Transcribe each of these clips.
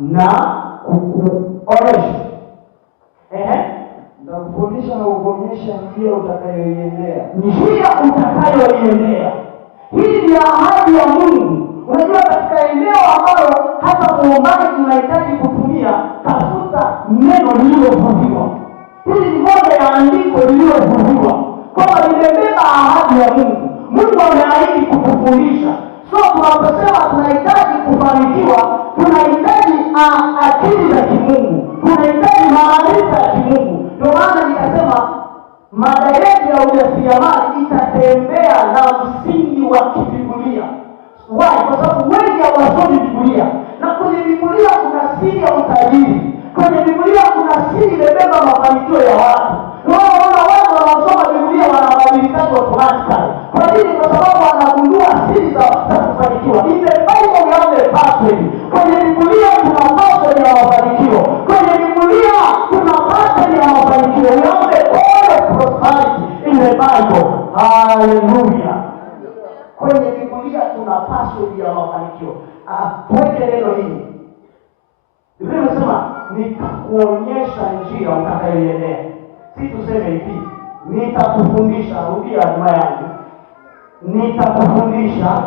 na kukuonesha. Na kufundisha na kukuonyesha njia utakayoiendea. Njia utakayoiendea. Hii ni ahadi ya Mungu. Unajua, katika eneo ambalo hata muombaji tunahitaji kutumia, tafuta neno lililovuviwa. Hili ni moja ya andiko lililovuviwa, kwamba limebeba ahadi ya Mungu. Mungu ameahidi kutufundisha. So tunaposema tunahitaji kufanikiwa, tunahitaji akili za kimungu, tunahitaji maarifa ya kimungu. Ndio maana nikasema mada yetu ya ujasiriamali itatembea na msingi wa kibiblia. Why? Kwa sababu wengi hawasomi Biblia. Na kwenye Biblia kuna siri ya utajiri. Kwenye Biblia kuna siri imebeba mafanikio ya watu. Unaona watu wanaosoma Biblia wanabadilika automatically. Kwa nini? Kwa sababu wanagundua siri za kufanikiwa. In the Bible we have the password. Kwenye Biblia kuna password ya mafanikio. Kwenye Biblia kuna password ya mafanikio. We have the code of prosperity in the Bible. Hallelujah. Kwenye Biblia tuna password ya mafanikio. Tuweke neno hili. Biblia inasema nitakuonyesha njia utakayoiendea. Si tuseme hivi, nitakufundisha, rudia nyuma yangu. Nitakufundisha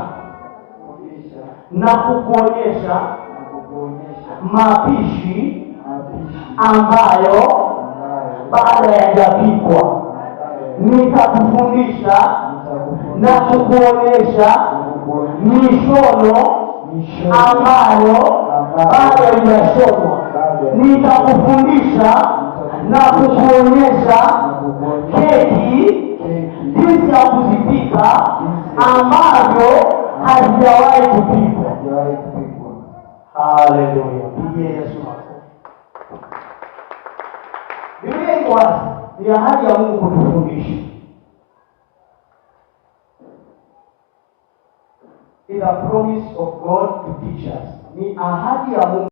na kukuonyesha mapishi ambayo baada ya japikwa. Nitakufundisha na kukuonyesha mishono ambayo bado haijashonwa. Nitakufundisha na kukuonyesha keki jinsi ya kuzipika ambavyo hazijawahi kupikwa. Haleluya. Pigie Yesu makofi. Biblia iko wazi, ni ahadi ya Mungu kutufundisha. It's a promise of God to teach us. Ni ahadi ya Mungu.